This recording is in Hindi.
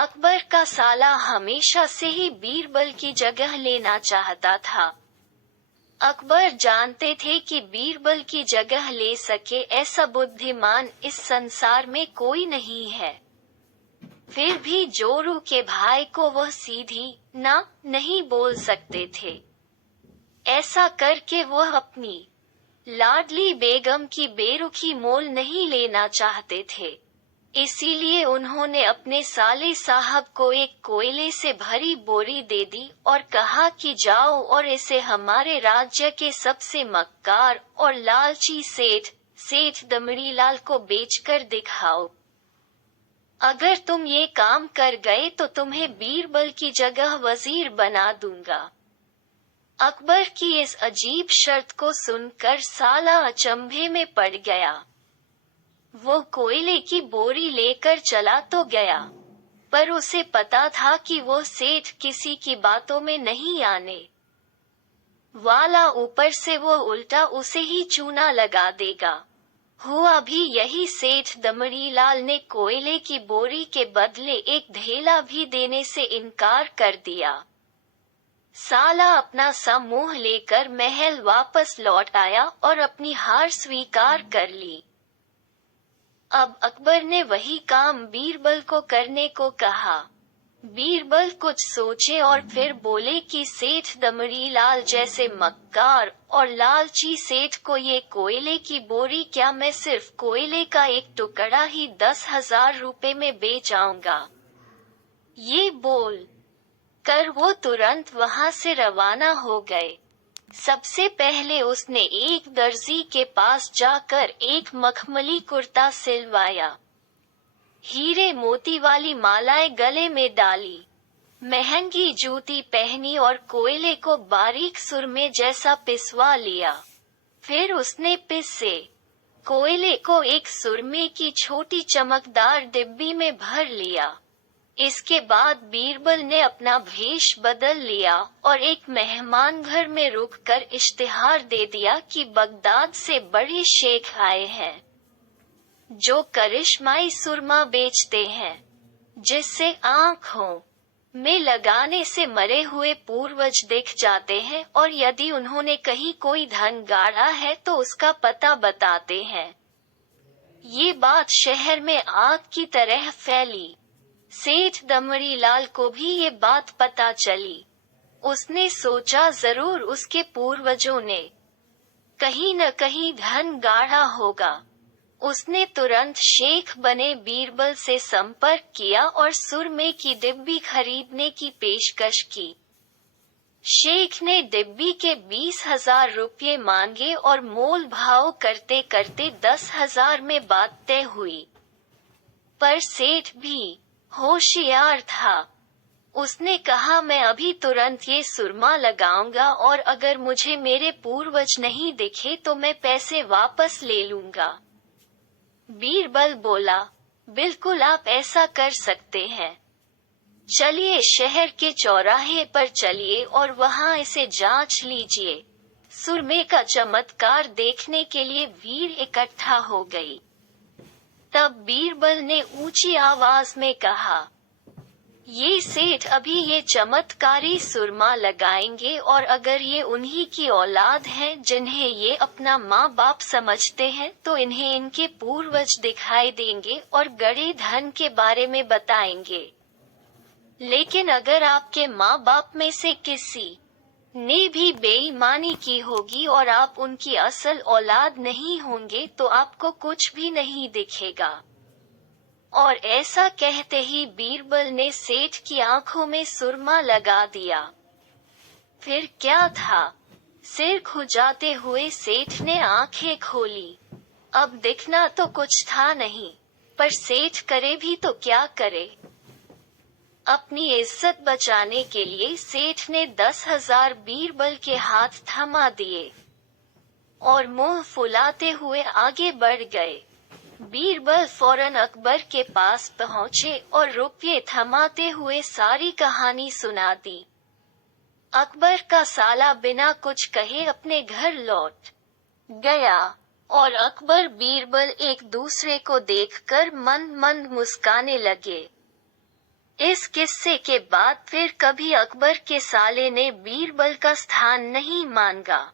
अकबर का साला हमेशा से ही बीरबल की जगह लेना चाहता था। अकबर जानते थे कि बीरबल की जगह ले सके ऐसा बुद्धिमान इस संसार में कोई नहीं है। फिर भी जोरू के भाई को वह सीधी ना नहीं बोल सकते थे। ऐसा करके वह अपनी लाडली बेगम की बेरुखी मोल नहीं लेना चाहते थे। इसीलिए उन्होंने अपने साले साहब को एक कोयले से भरी बोरी दे दी और कहा कि जाओ और इसे हमारे राज्य के सबसे मक्कार और लालची सेठ दमड़ीलाल को बेचकर दिखाओ। अगर तुम ये काम कर गए तो तुम्हें बीरबल की जगह वजीर बना दूंगा। अकबर की इस अजीब शर्त को सुनकर साला अचंभे में पड़ गया। वो कोयले की बोरी लेकर चला तो गया, पर उसे पता था कि वो सेठ किसी की बातों में नहीं आने वाला, ऊपर से वो उल्टा उसे ही चूना लगा देगा। हुआ भी यही, सेठ दमड़ीलाल ने कोयले की बोरी के बदले एक ढेला भी देने से इनकार कर दिया। साला अपना सा मुंह लेकर महल वापस लौट आया और अपनी हार स्वीकार कर ली। अब अकबर ने वही काम बीरबल को करने को कहा। बीरबल कुछ सोचे और फिर बोले कि सेठ दमड़ीलाल जैसे मक्कार और लालची सेठ को ये कोयले की बोरी क्या मैं सिर्फ कोयले का एक टुकड़ा ही 10,000 रुपए में बेच आऊंगा। ये बोल कर वो तुरंत वहां से रवाना हो गए। सबसे पहले उसने एक दर्जी के पास जाकर एक मखमली कुर्ता सिलवाया, हीरे मोती वाली मालाएं गले में डाली, महंगी जूती पहनी और कोयले को बारीक सुरमे जैसा पिसवा लिया। फिर उसने पिसे कोयले को एक सुरमे की छोटी चमकदार डिब्बी में भर लिया। इसके बाद बीरबल ने अपना भेष बदल लिया और एक मेहमान घर में रुककर इश्तिहार दे दिया कि बगदाद से बड़े शेख आए हैं जो करिश्माई सुरमा बेचते हैं, जिससे आंखों में लगाने से मरे हुए पूर्वज दिख जाते हैं और यदि उन्होंने कहीं कोई धन गाड़ा है तो उसका पता बताते हैं। ये बात शहर में आग की तरह फैली। सेठ दमड़ीलाल को भी ये बात पता चली। उसने सोचा जरूर उसके पूर्वजों ने कहीं न कहीं धन गाड़ा होगा। उसने तुरंत शेख बने बीरबल से संपर्क किया और सुरमे की डिब्बी खरीदने की पेशकश की। शेख ने डिब्बी के 20,000 रुपये मांगे और मोल भाव करते करते 10,000 में बात तय हुई। पर सेठ भी होशियार था। उसने कहा मैं अभी तुरंत ये सुरमा लगाऊंगा और अगर मुझे मेरे पूर्वज नहीं दिखे तो मैं पैसे वापस ले लूंगा। बीरबल बोला, बिल्कुल आप ऐसा कर सकते हैं। चलिए शहर के चौराहे पर चलिए और वहां इसे जांच लीजिए। सुरमे का चमत्कार देखने के लिए भीड़ इकट्ठा हो गई। तब बीरबल ने ऊंची आवाज में कहा, ये सेठ अभी ये चमत्कारी सुरमा लगाएंगे और अगर ये उन्हीं की औलाद हैं जिन्हें ये अपना माँ बाप समझते हैं तो इन्हें इनके पूर्वज दिखाई देंगे और गड़े धन के बारे में बताएंगे। लेकिन अगर आपके माँ बाप में से किसी ने भी बेईमानी की होगी और आप उनकी असल औलाद नहीं होंगे तो आपको कुछ भी नहीं दिखेगा। और ऐसा कहते ही बीरबल ने सेठ की आंखों में सुरमा लगा दिया। फिर क्या था, सिर खुजाते हुए सेठ ने आंखें खोली। अब दिखना तो कुछ था नहीं, पर सेठ करे भी तो क्या करे। अपनी इज्जत बचाने के लिए सेठ ने 10,000 बीरबल के हाथ थमा दिए और मुंह फुलाते हुए आगे बढ़ गए। बीरबल फौरन अकबर के पास पहुंचे और रुपये थमाते हुए सारी कहानी सुना दी। अकबर का साला बिना कुछ कहे अपने घर लौट गया और अकबर बीरबल एक दूसरे को देखकर मंद मंद मुस्काने लगे। इस इस किस्से के बाद फिर कभी अकबर के साले ने बीरबल का स्थान नहीं मांगा।